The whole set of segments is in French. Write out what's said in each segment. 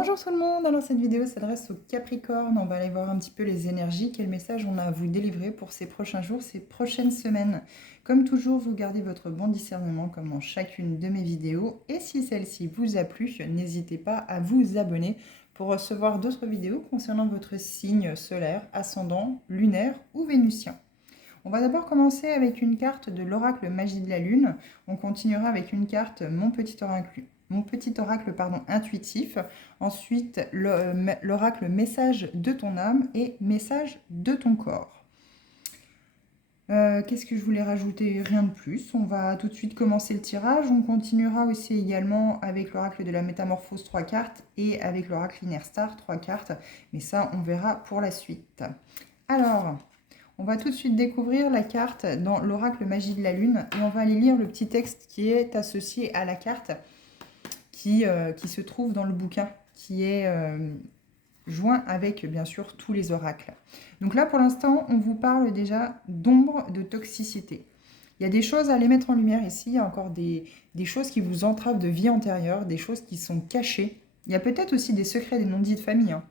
Bonjour tout le monde, alors cette vidéo s'adresse aux Capricornes, on va aller voir un petit peu les énergies, quel message on a à vous délivrer pour ces prochains jours, ces prochaines semaines. Comme toujours, vous gardez votre bon discernement comme dans chacune de mes vidéos, et si celle-ci vous a plu, n'hésitez pas à vous abonner pour recevoir d'autres vidéos concernant votre signe solaire, ascendant, lunaire ou vénusien. On va d'abord commencer avec une carte de l'oracle Magie de la Lune. On continuera avec une carte Mon petit oracle intuitif. Ensuite, l'oracle Message de ton âme et Message de ton corps. Qu'est-ce que je voulais rajouter? Rien de plus. On va tout de suite commencer le tirage. On continuera aussi également avec l'oracle de la métamorphose 3 cartes et avec l'oracle linéaire star 3 cartes. Mais ça, on verra pour la suite. Alors, on va tout de suite découvrir la carte dans l'oracle Magie de la Lune et on va aller lire le petit texte qui est associé à la carte qui se trouve dans le bouquin, qui est joint avec bien sûr tous les oracles. Donc là pour l'instant on vous parle déjà d'ombre, de toxicité. Il y a des choses à aller mettre en lumière ici, il y a encore des choses qui vous entravent de vie antérieure, des choses qui sont cachées. Il y a peut-être aussi des secrets, des non-dits de famille, hein.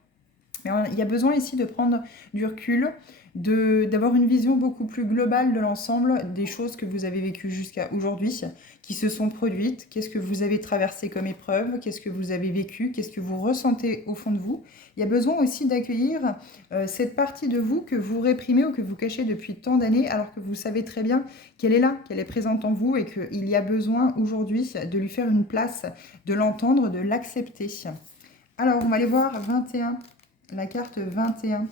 Mais il y a besoin ici de prendre du recul, d'avoir une vision beaucoup plus globale de l'ensemble des choses que vous avez vécues jusqu'à aujourd'hui, qui se sont produites, qu'est-ce que vous avez traversé comme épreuve, qu'est-ce que vous avez vécu, qu'est-ce que vous ressentez au fond de vous. Il y a besoin aussi d'accueillir cette partie de vous que vous réprimez ou que vous cachez depuis tant d'années, alors que vous savez très bien qu'elle est là, qu'elle est présente en vous et qu'il y a besoin aujourd'hui de lui faire une place, de l'entendre, de l'accepter. Alors, on va aller voir 21. La carte 21.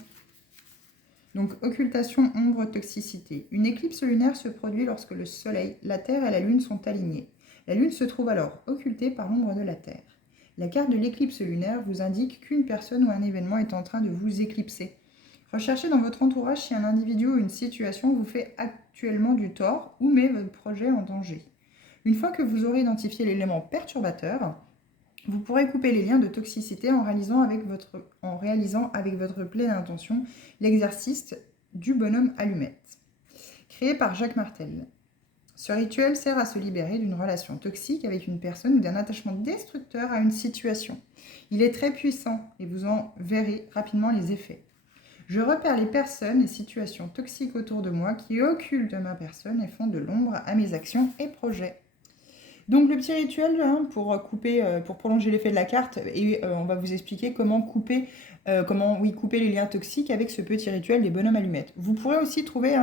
Donc, occultation, ombre, toxicité. Une éclipse lunaire se produit lorsque le Soleil, la Terre et la Lune sont alignés. La Lune se trouve alors occultée par l'ombre de la Terre. La carte de l'éclipse lunaire vous indique qu'une personne ou un événement est en train de vous éclipser. Recherchez dans votre entourage si un individu ou une situation vous fait actuellement du tort ou met votre projet en danger. Une fois que vous aurez identifié l'élément perturbateur, vous pourrez couper les liens de toxicité en réalisant avec votre pleine intention l'exercice du bonhomme allumette, créé par Jacques Martel. Ce rituel sert à se libérer d'une relation toxique avec une personne ou d'un attachement destructeur à une situation. Il est très puissant et vous en verrez rapidement les effets. Je repère les personnes et situations toxiques autour de moi qui occultent ma personne et font de l'ombre à mes actions et projets. Donc le petit rituel pour prolonger l'effet de la carte, et on va vous expliquer comment couper les liens toxiques avec ce petit rituel des bonhommes allumettes. Vous pourrez aussi trouver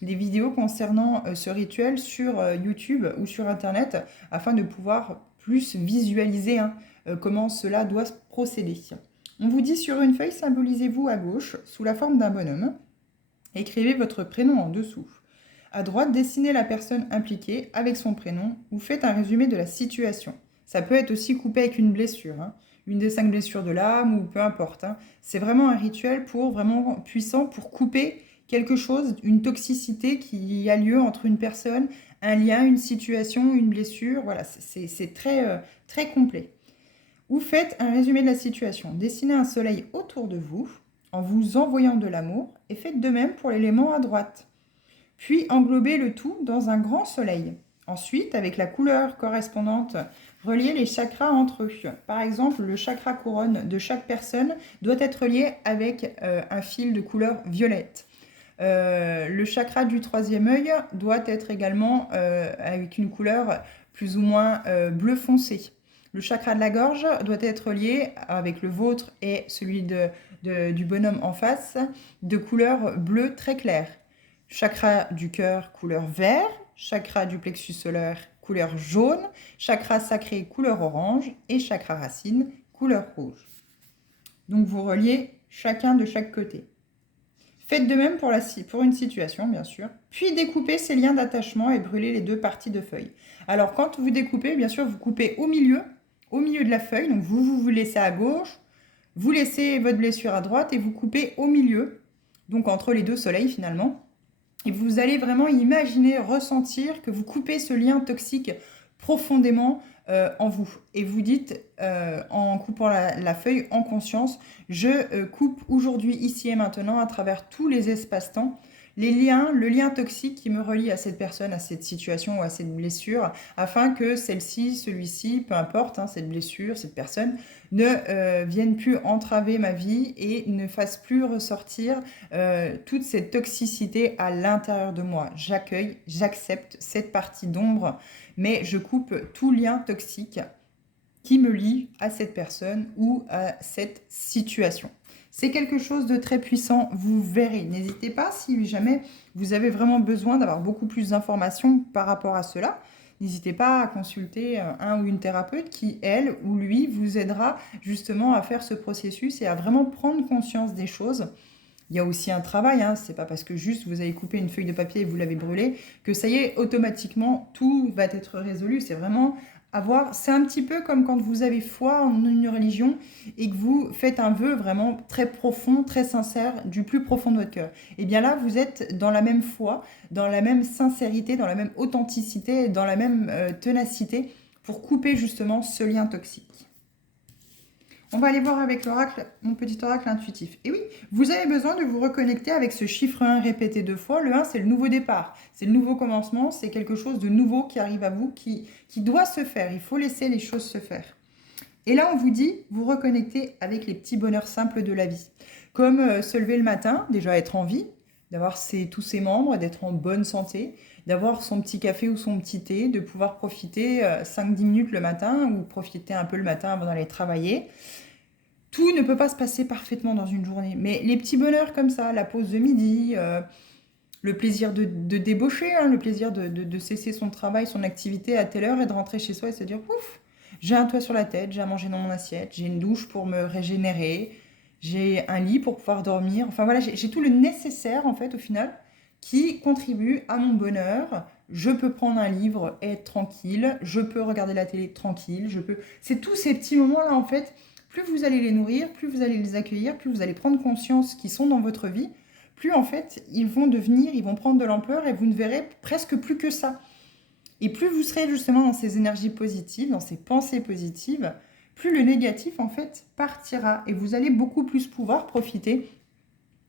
des vidéos concernant ce rituel sur YouTube ou sur Internet afin de pouvoir plus visualiser comment cela doit procéder. On vous dit sur une feuille, symbolisez-vous à gauche sous la forme d'un bonhomme. Écrivez votre prénom en dessous. À droite, dessinez la personne impliquée avec son prénom ou faites un résumé de la situation. Ça peut être aussi coupé avec une blessure, une des 5 blessures de l'âme ou peu importe. C'est vraiment un rituel vraiment puissant pour couper quelque chose, une toxicité qui a lieu entre une personne, un lien, une situation, une blessure. Voilà, c'est très, très complet. Ou faites un résumé de la situation. Dessinez un soleil autour de vous en vous envoyant de l'amour et faites de même pour l'élément à droite. Puis englobez le tout dans un grand soleil. Ensuite, avec la couleur correspondante, reliez les chakras entre eux. Par exemple, le chakra couronne de chaque personne doit être relié avec un fil de couleur violette. Le chakra du troisième œil doit être également avec une couleur plus ou moins bleu foncé. Le chakra de la gorge doit être lié avec le vôtre et celui du bonhomme en face de couleur bleu très claire. Chakra du cœur, couleur vert. Chakra du plexus solaire, couleur jaune. Chakra sacré, couleur orange. Et chakra racine, couleur rouge. Donc vous reliez chacun de chaque côté. Faites de même pour une situation, bien sûr. Puis découpez ces liens d'attachement et brûlez les deux parties de feuille. Alors quand vous découpez, bien sûr, vous coupez au milieu de la feuille. Donc vous laissez à gauche, vous laissez votre blessure à droite et vous coupez au milieu, donc entre les deux soleils finalement. Et vous allez vraiment imaginer, ressentir que vous coupez ce lien toxique profondément en vous. Et vous dites, en coupant la feuille en conscience, je coupe aujourd'hui, ici et maintenant, à travers tous les espaces-temps, le lien toxique qui me relie à cette personne, à cette situation ou à cette blessure, afin que celle-ci, celui-ci, peu importe, hein, cette blessure, cette personne, ne vienne plus entraver ma vie et ne fasse plus ressortir toute cette toxicité à l'intérieur de moi. J'accueille, j'accepte cette partie d'ombre, mais je coupe tout lien toxique qui me lie à cette personne ou à cette situation. C'est quelque chose de très puissant, vous verrez. N'hésitez pas, si jamais vous avez vraiment besoin d'avoir beaucoup plus d'informations par rapport à cela, n'hésitez pas à consulter un ou une thérapeute qui, elle ou lui, vous aidera justement à faire ce processus et à vraiment prendre conscience des choses. Il y a aussi un travail, hein. C'est pas parce que juste vous avez coupé une feuille de papier et vous l'avez brûlée que ça y est, automatiquement, tout va être résolu. C'est vraiment c'est un petit peu comme quand vous avez foi en une religion et que vous faites un vœu vraiment très profond, très sincère, du plus profond de votre cœur. Et bien là, vous êtes dans la même foi, dans la même sincérité, dans la même authenticité, dans la même ténacité pour couper justement ce lien toxique. On va aller voir avec l'oracle, mon petit oracle intuitif. Et oui, vous avez besoin de vous reconnecter avec ce chiffre 1 répété 2 fois. Le 1, c'est le nouveau départ, c'est le nouveau commencement, c'est quelque chose de nouveau qui arrive à vous, qui doit se faire. Il faut laisser les choses se faire. Et là, on vous dit, vous reconnectez avec les petits bonheurs simples de la vie. Comme se lever le matin, déjà être en vie, d'avoir tous ses membres, d'être en bonne santé, d'avoir son petit café ou son petit thé, de pouvoir profiter 5-10 minutes le matin ou profiter un peu le matin avant d'aller travailler. Tout ne peut pas se passer parfaitement dans une journée, mais les petits bonheurs comme ça, la pause de midi, le plaisir de débaucher, hein, le plaisir de cesser son travail, son activité à telle heure et de rentrer chez soi et se dire « Ouf, j'ai un toit sur la tête, j'ai à manger dans mon assiette, j'ai une douche pour me régénérer, j'ai un lit pour pouvoir dormir. » Enfin voilà, j'ai tout le nécessaire en fait au final qui contribue à mon bonheur. Je peux prendre un livre et être tranquille, je peux regarder la télé tranquille, C'est tous ces petits moments-là en fait. Plus vous allez les nourrir, plus vous allez les accueillir, plus vous allez prendre conscience qu'ils sont dans votre vie, plus en fait ils vont prendre de l'ampleur et vous ne verrez presque plus que ça. Et plus vous serez justement dans ces énergies positives, dans ces pensées positives, plus le négatif en fait partira et vous allez beaucoup plus pouvoir profiter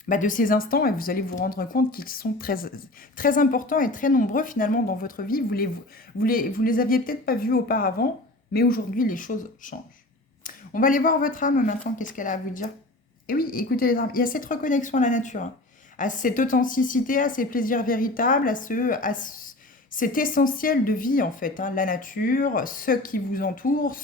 de ces instants et vous allez vous rendre compte qu'ils sont très, très importants et très nombreux finalement dans votre vie. Vous les aviez peut-être pas vus auparavant, mais aujourd'hui les choses changent. On va aller voir votre âme maintenant, qu'est-ce qu'elle a à vous dire. Et oui, écoutez les âmes, il y a cette reconnexion à la nature, hein, à cette authenticité, à ces plaisirs véritables, cet essentiel de vie en fait, hein, la nature, ceux qui vous entourent,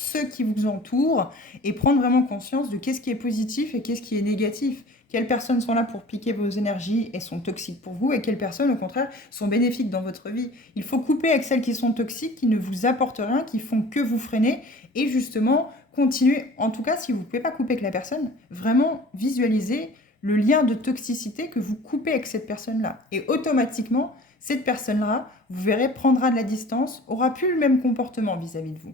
et prendre vraiment conscience de qu'est-ce qui est positif et qu'est-ce qui est négatif. Quelles personnes sont là pour piquer vos énergies et sont toxiques pour vous, et quelles personnes, au contraire, sont bénéfiques dans votre vie. Il faut couper avec celles qui sont toxiques, qui ne vous apportent rien, qui font que vous freiner, et justement, continuer, en tout cas, si vous ne pouvez pas couper avec la personne, vraiment visualiser le lien de toxicité que vous coupez avec cette personne-là. Et automatiquement, cette personne-là, vous verrez, prendra de la distance, aura plus le même comportement vis-à-vis de vous.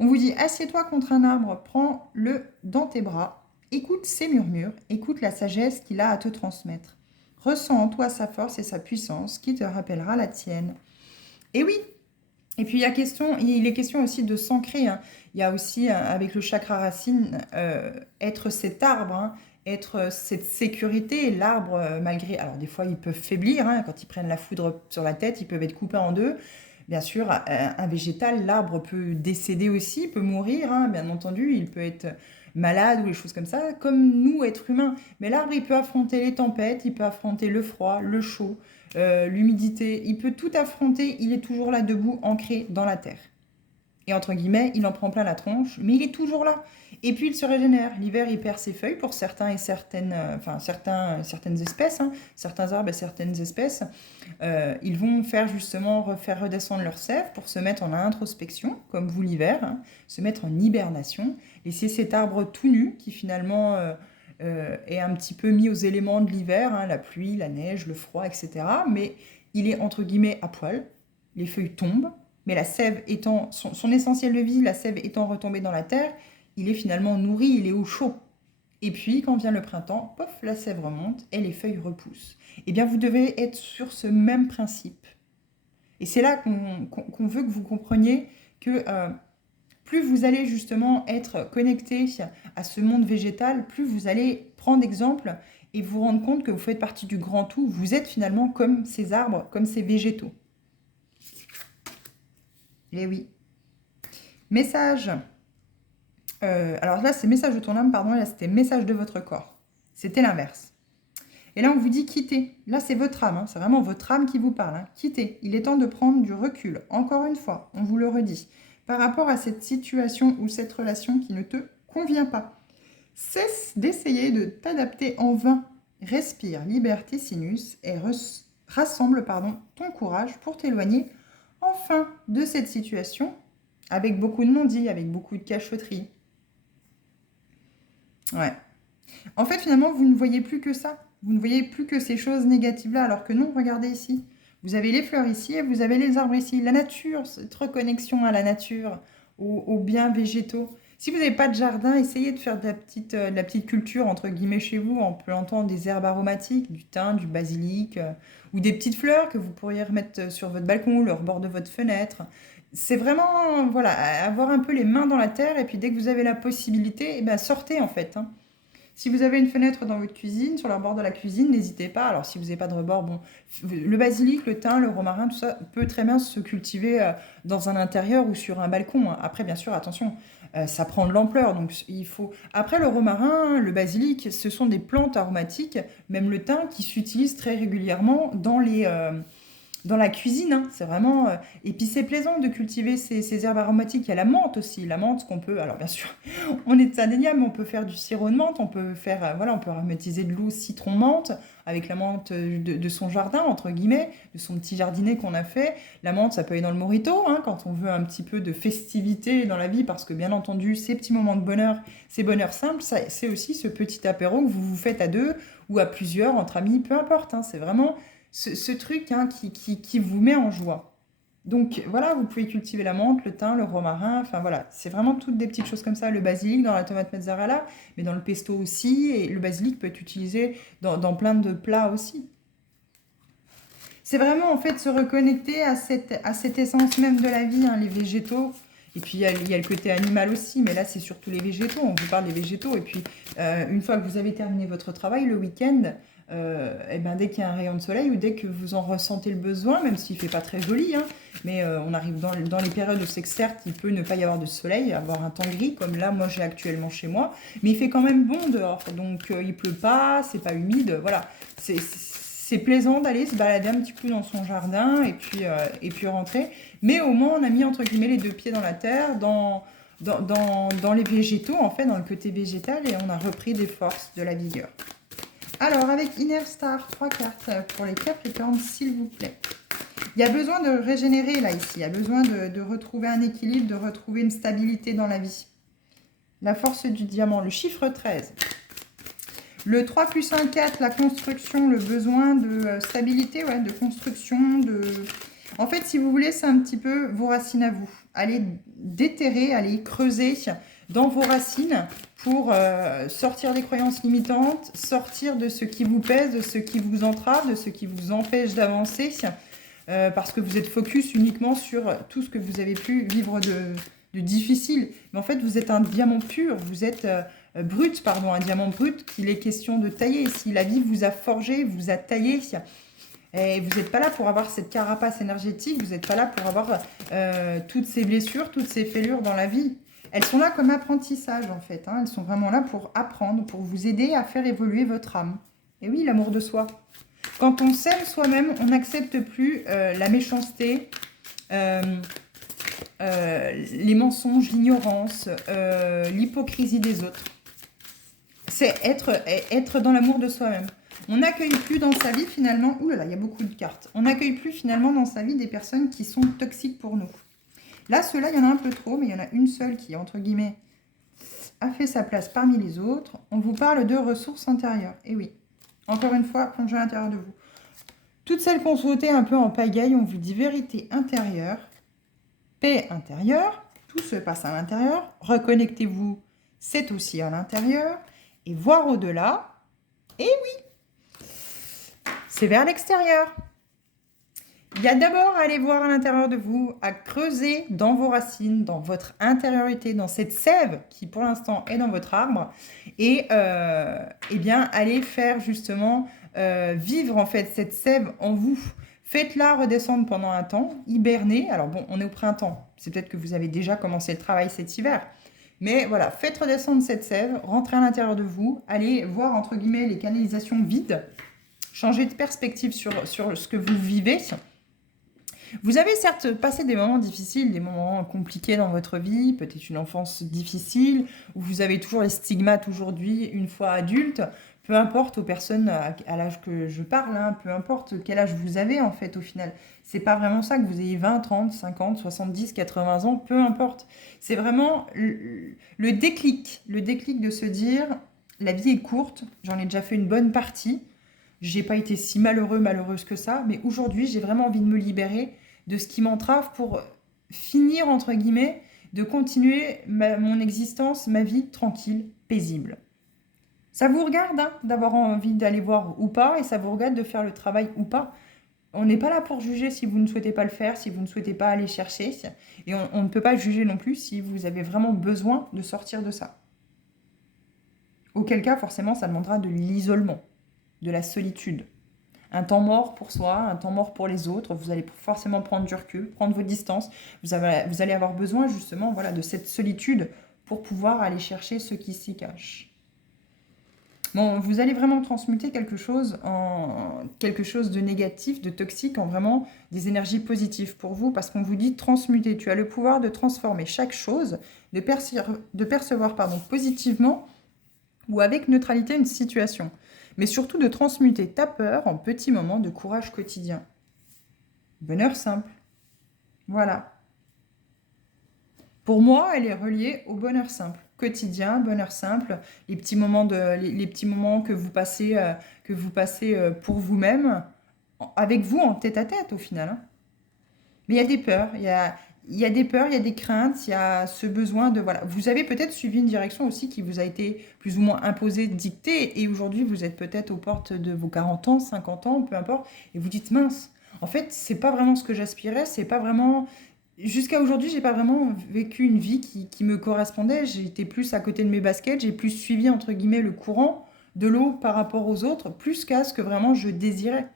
On vous dit, assieds-toi contre un arbre, prends-le dans tes bras, écoute ses murmures, écoute la sagesse qu'il a à te transmettre. Ressens en toi sa force et sa puissance qui te rappellera la tienne. Et oui, et puis il est question aussi de s'ancrer, hein. Il y a aussi, avec le chakra racine, être cet arbre, hein, être cette sécurité. L'arbre, malgré... Alors des fois, ils peuvent faiblir, hein, quand ils prennent la foudre sur la tête, ils peuvent être coupés en deux. Bien sûr, un végétal, l'arbre peut décéder aussi, peut mourir, hein, bien entendu, il peut être malade ou des choses comme ça, comme nous, êtres humains. Mais l'arbre, il peut affronter les tempêtes, il peut affronter le froid, le chaud, l'humidité, il peut tout affronter, il est toujours là debout, ancré dans la terre. Et entre guillemets, il en prend plein la tronche, mais il est toujours là. Et puis il se régénère. L'hiver, il perd ses feuilles pour certaines espèces, hein, certains arbres et certaines espèces. Ils vont faire redescendre leur sève pour se mettre en introspection, comme vous l'hiver, hein, se mettre en hibernation, laisser cet arbre tout nu qui finalement est un petit peu mis aux éléments de l'hiver, hein, la pluie, la neige, le froid, etc. Mais il est entre guillemets à poil, les feuilles tombent, mais la sève étant, son essentiel de vie, la sève étant retombée dans la terre, il est finalement nourri, il est au chaud. Et puis, quand vient le printemps, pof, la sève remonte et les feuilles repoussent. Eh bien, vous devez être sur ce même principe. Et c'est là qu'on veut que vous compreniez que plus vous allez justement être connecté à ce monde végétal, plus vous allez prendre exemple et vous rendre compte que vous faites partie du grand tout. Vous êtes finalement comme ces arbres, comme ces végétaux. Et oui. Message. Alors là, c'est message de ton âme, pardon, et là, c'était message de votre corps. C'était l'inverse. Et là, on vous dit quittez. Là, c'est votre âme, hein, c'est vraiment votre âme qui vous parle. Hein. Quittez. Il est temps de prendre du recul. Encore une fois, on vous le redit. Par rapport à cette situation ou cette relation qui ne te convient pas. Cesse d'essayer de t'adapter en vain. Respire, libère tes sinus et rassemble ton courage pour t'éloigner enfin de cette situation avec beaucoup de non-dits, avec beaucoup de cachotterie. Ouais. En fait, finalement, vous ne voyez plus que ça. Vous ne voyez plus que ces choses négatives-là, alors que non, regardez ici. Vous avez les fleurs ici et vous avez les arbres ici. La nature, cette reconnexion à la nature, aux biens végétaux. Si vous n'avez pas de jardin, essayez de faire de la petite culture, entre guillemets, chez vous, en plantant des herbes aromatiques, du thym, du basilic, ou des petites fleurs que vous pourriez remettre sur votre balcon ou le rebord de votre fenêtre. C'est vraiment, voilà, avoir un peu les mains dans la terre, et puis dès que vous avez la possibilité, eh ben, sortez en fait. Hein. Si vous avez une fenêtre dans votre cuisine, sur le rebord de la cuisine, n'hésitez pas. Alors, si vous n'avez pas de rebord, bon, le basilic, le thym, le romarin, tout ça peut très bien se cultiver dans un intérieur ou sur un balcon. Hein. Après, bien sûr, attention, ça prend de l'ampleur. Donc, il faut. Après, le romarin, le basilic, ce sont des plantes aromatiques, même le thym, qui s'utilisent très régulièrement dans la cuisine, hein. C'est vraiment... Et puis c'est plaisant de cultiver ces herbes aromatiques. Il y a la menthe aussi. La menthe qu'on peut... Alors bien sûr, on est indéniable, mais on peut faire du sirop de menthe. On peut faire... voilà, on peut aromatiser de l'eau citron-menthe avec la menthe de son jardin, entre guillemets, de son petit jardinet qu'on a fait. La menthe, ça peut aller dans le mojito, hein, quand on veut un petit peu de festivité dans la vie, parce que bien entendu, ces petits moments de bonheur, ces bonheurs simples, c'est aussi ce petit apéro que vous vous faites à deux ou à plusieurs, entre amis, peu importe. Hein, c'est vraiment... Ce truc hein, qui vous met en joie. Donc voilà, vous pouvez cultiver la menthe, le thym, le romarin, enfin voilà, c'est vraiment toutes des petites choses comme ça. Le basilic dans la tomate mozzarella, mais dans le pesto aussi, et le basilic peut être utilisé dans plein de plats aussi. C'est vraiment en fait se reconnecter à cette essence même de la vie, hein, les végétaux. Et puis il y a le côté animal aussi, mais là c'est surtout les végétaux, on vous parle des végétaux. Et puis une fois que vous avez terminé votre travail, le week-end, et ben, dès qu'il y a un rayon de soleil ou dès que vous en ressentez le besoin, même s'il ne fait pas très joli, hein, mais on arrive dans les périodes où c'est que certes il peut ne pas y avoir de soleil, avoir un temps gris, comme là moi j'ai actuellement chez moi, mais il fait quand même bon dehors, donc il pleut pas, c'est pas humide, voilà, c'est plaisant d'aller se balader un petit peu dans son jardin et puis rentrer. Mais au moins, on a mis entre guillemets les deux pieds dans la terre, dans les végétaux, en fait, dans le côté végétal, et on a repris des forces, de la vigueur. Alors, avec Inner Star, 3 cartes pour les Capricornes, s'il vous plaît. Il y a besoin de régénérer, là, ici. Il y a besoin de retrouver un équilibre, de retrouver une stabilité dans la vie. La force du diamant, le chiffre 13. Le 3 plus 1, 4, la construction, le besoin de stabilité, ouais, de construction, de... En fait, si vous voulez, c'est un petit peu vos racines à vous. Allez déterrer, allez creuser dans vos racines pour sortir des croyances limitantes, sortir de ce qui vous pèse, de ce qui vous entrave, de ce qui vous empêche d'avancer, parce que vous êtes focus uniquement sur tout ce que vous avez pu vivre de difficile. Mais en fait, vous êtes un diamant pur, vous êtes... brut, pardon, un diamant brut qu'il est question de tailler. Si la vie vous a forgé, vous a taillé, et vous n'êtes pas là pour avoir cette carapace énergétique, vous n'êtes pas là pour avoir toutes ces blessures, toutes ces fêlures dans la vie. Elles sont là comme apprentissage en fait, hein. Elles sont vraiment là pour apprendre, pour vous aider à faire évoluer votre âme. Et oui, l'amour de soi. Quand on s'aime soi-même, on n'accepte plus la méchanceté, les mensonges, l'ignorance, l'hypocrisie des autres. C'est être dans l'amour de soi-même. On n'accueille plus dans sa vie finalement... Ouh là là, il y a beaucoup de cartes. On n'accueille plus finalement dans sa vie des personnes qui sont toxiques pour nous. Là, ceux-là, il y en a un peu trop, mais il y en a une seule qui, entre guillemets, a fait sa place parmi les autres. On vous parle de ressources intérieures. Et oui, encore une fois, plongez à l'intérieur de vous. Toutes celles qu'on souhaitait un peu en pagaille, on vous dit vérité intérieure, paix intérieure, tout se passe à l'intérieur. Reconnectez-vous, c'est aussi à l'intérieur. Et voir au-delà, et oui, c'est vers l'extérieur. Il y a d'abord à aller voir à l'intérieur de vous, à creuser dans vos racines, dans votre intériorité, dans cette sève qui pour l'instant est dans votre arbre, et eh bien aller faire justement vivre en fait cette sève en vous. Faites-la redescendre pendant un temps, hibernez. Alors bon, on est au printemps, c'est peut-être que vous avez déjà commencé le travail cet hiver. Mais voilà, faites redescendre cette sève, rentrez à l'intérieur de vous, allez voir entre guillemets les canalisations vides, changez de perspective sur ce que vous vivez. Vous avez certes passé des moments difficiles, des moments compliqués dans votre vie, peut-être une enfance difficile, où vous avez toujours les stigmates aujourd'hui, une fois adulte, peu importe aux personnes à l'âge que je parle, hein, peu importe quel âge vous avez en fait au final. C'est pas vraiment ça que vous ayez 20, 30, 50, 70, 80 ans, peu importe. C'est vraiment le déclic de se dire, la vie est courte, j'en ai déjà fait une bonne partie, j'ai pas été si malheureuse que ça, mais aujourd'hui, j'ai vraiment envie de me libérer de ce qui m'entrave pour finir, entre guillemets, de continuer mon existence, ma vie tranquille, paisible. Ça vous regarde hein, d'avoir envie d'aller voir ou pas, et ça vous regarde de faire le travail ou pas. On n'est pas là pour juger si vous ne souhaitez pas le faire, si vous ne souhaitez pas aller chercher, et on ne peut pas juger non plus si vous avez vraiment besoin de sortir de ça. Auquel cas, forcément, ça demandera de l'isolement, de la solitude. Un temps mort pour soi, un temps mort pour les autres. Vous allez forcément prendre du recul, prendre vos distances. Vous allez avoir besoin justement voilà, de cette solitude pour pouvoir aller chercher ce qui s'y cache. Bon, vous allez vraiment transmuter quelque chose de négatif, de toxique, en vraiment des énergies positives pour vous, parce qu'on vous dit transmuter. Tu as le pouvoir de transformer chaque chose, de percevoir positivement ou avec neutralité une situation, mais surtout de transmuter ta peur en petits moments de courage quotidien. Bonheur simple. Voilà. Pour moi, elle est reliée au bonheur simple. Quotidien, bonheur simple, les petits moments que vous passez, pour vous-même, avec vous en tête-à-tête au final. Hein. Mais il y a des peurs, il y a des peurs, il y a des craintes, il y a ce besoin de... Voilà. Vous avez peut-être suivi une direction aussi qui vous a été plus ou moins imposée, dictée, et aujourd'hui vous êtes peut-être aux portes de vos 40 ans, 50 ans, peu importe, et vous dites mince, en fait c'est pas vraiment ce que j'aspirais, c'est pas vraiment... Jusqu'à aujourd'hui, j'ai pas vraiment vécu une vie qui me correspondait, j'étais plus à côté de mes baskets, j'ai plus suivi entre guillemets le courant de l'eau par rapport aux autres, plus qu'à ce que vraiment je désirais.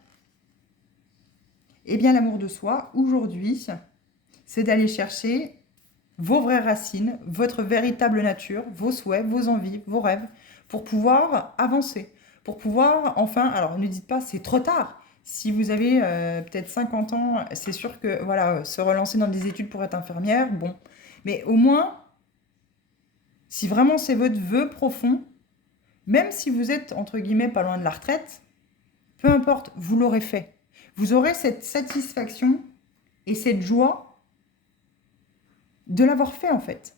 Eh bien l'amour de soi, aujourd'hui, c'est d'aller chercher vos vraies racines, votre véritable nature, vos souhaits, vos envies, vos rêves, pour pouvoir avancer, pour pouvoir enfin, alors ne dites pas c'est trop tard. Si vous avez peut-être 50 ans, c'est sûr que voilà, se relancer dans des études pour être infirmière, bon. Mais au moins, si vraiment c'est votre vœu profond, même si vous êtes entre guillemets pas loin de la retraite, peu importe, vous l'aurez fait. Vous aurez cette satisfaction et cette joie de l'avoir fait en fait.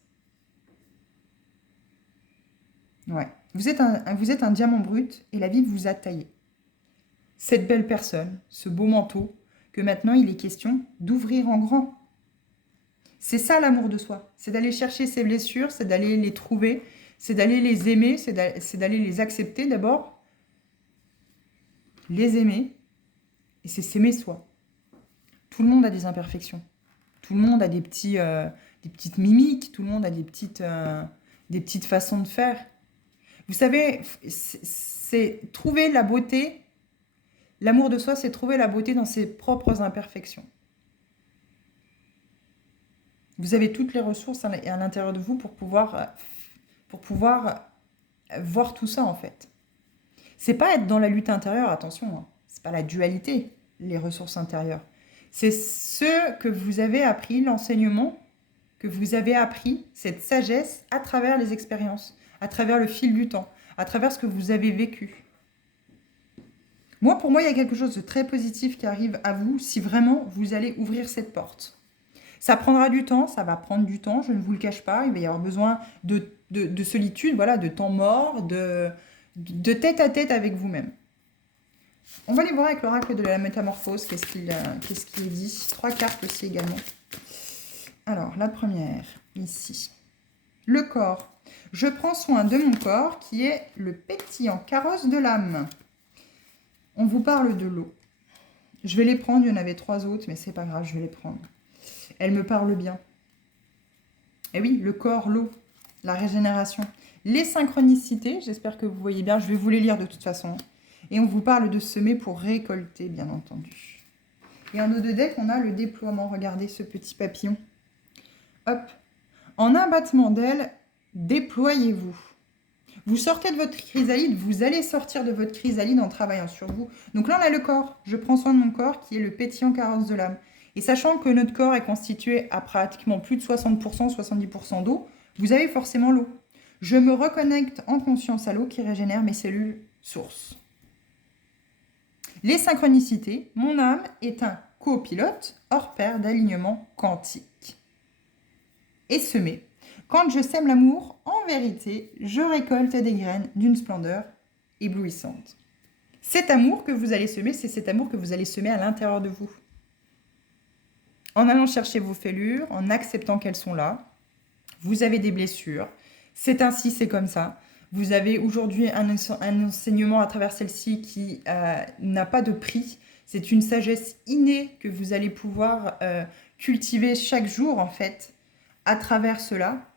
Ouais. Vous êtes un diamant brut et la vie vous a taillé. Cette belle personne, ce beau manteau, que maintenant il est question d'ouvrir en grand. C'est ça l'amour de soi. C'est d'aller chercher ses blessures, c'est d'aller les trouver, c'est d'aller les aimer, c'est d'aller les accepter d'abord, les aimer, et c'est s'aimer soi. Tout le monde a des imperfections. Tout le monde a des petites mimiques, tout le monde a des petites façons de faire. Vous savez, c'est trouver la beauté. L'amour de soi, c'est trouver la beauté dans ses propres imperfections. Vous avez toutes les ressources à l'intérieur de vous pour pouvoir voir tout ça, en fait. C'est pas être dans la lutte intérieure, attention. Hein. C'est pas la dualité, les ressources intérieures. C'est ce que vous avez appris, l'enseignement que vous avez appris, cette sagesse, à travers les expériences, à travers le fil du temps, à travers ce que vous avez vécu. Moi, pour moi, il y a quelque chose de très positif qui arrive à vous si vraiment vous allez ouvrir cette porte. Ça prendra du temps, ça va prendre du temps, je ne vous le cache pas. Il va y avoir besoin de solitude, voilà, de temps mort, de tête-à-tête avec vous-même. On va aller voir avec l'oracle de la métamorphose, qu'est-ce qu'il est dit. 3 cartes aussi également. Alors, la première, ici. Le corps. Je prends soin de mon corps qui est le pétillant carrosse de l'âme. On vous parle de l'eau. Je vais les prendre, il y en avait 3 autres, mais c'est pas grave, je vais les prendre. Elles me parlent bien. Et oui, le corps, l'eau, la régénération. Les synchronicités, j'espère que vous voyez bien, je vais vous les lire de toute façon. Et on vous parle de semer pour récolter, bien entendu. Et en eau de deck, on a le déploiement. Regardez ce petit papillon. Hop. En un battement d'aile, déployez-vous. Vous sortez de votre chrysalide, vous allez sortir de votre chrysalide en travaillant sur vous. Donc là, on a le corps. Je prends soin de mon corps qui est le pétillant carrosse de l'âme. Et sachant que notre corps est constitué à pratiquement plus de 60%, 70% d'eau, vous avez forcément l'eau. Je me reconnecte en conscience à l'eau qui régénère mes cellules sources. Les synchronicités, mon âme est un copilote hors pair d'alignement quantique. Et semer. Quand je sème l'amour, en vérité, je récolte des graines d'une splendeur éblouissante. Cet amour que vous allez semer, c'est cet amour que vous allez semer à l'intérieur de vous. En allant chercher vos fêlures, en acceptant qu'elles sont là, vous avez des blessures. C'est ainsi, c'est comme ça. Vous avez aujourd'hui un enseignement à travers celle-ci qui n'a pas de prix. C'est une sagesse innée que vous allez pouvoir cultiver chaque jour, en fait, à travers cela.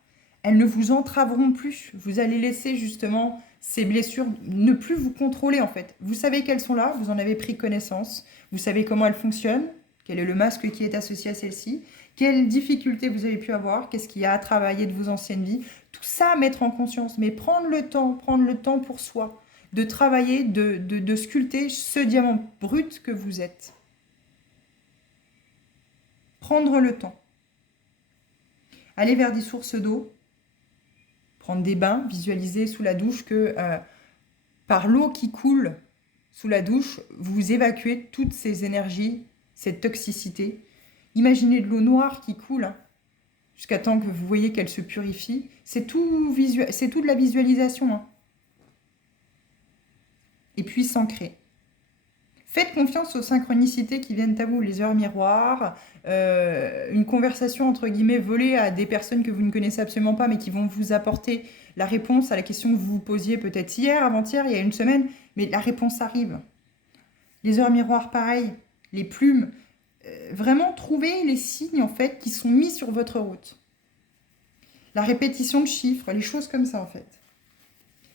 Elles ne vous entraveront plus. Vous allez laisser justement ces blessures ne plus vous contrôler, en fait. Vous savez qu'elles sont là, vous en avez pris connaissance. Vous savez comment elles fonctionnent, quel est le masque qui est associé à celle-ci, quelles difficultés vous avez pu avoir, qu'est-ce qu'il y a à travailler de vos anciennes vies. Tout ça à mettre en conscience, mais prendre le temps pour soi, de travailler, de sculpter ce diamant brut que vous êtes. Prendre le temps. Aller vers des sources d'eau, prendre des bains, visualiser sous la douche que par l'eau qui coule sous la douche, vous évacuez toutes ces énergies, cette toxicité. Imaginez de l'eau noire qui coule jusqu'à temps que vous voyez qu'elle se purifie. C'est tout de la visualisation. Hein. Et puis s'ancrer. Faites confiance aux synchronicités qui viennent à vous, les heures miroirs, une conversation entre guillemets volée à des personnes que vous ne connaissez absolument pas, mais qui vont vous apporter la réponse à la question que vous vous posiez peut-être hier, avant-hier, il y a une semaine, mais la réponse arrive. Les heures miroirs, pareil, les plumes, vraiment trouver les signes en fait qui sont mis sur votre route. La répétition de chiffres, les choses comme ça en fait.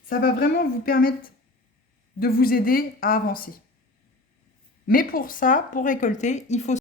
Ça va vraiment vous permettre de vous aider à avancer. Mais pour ça, pour récolter, il faut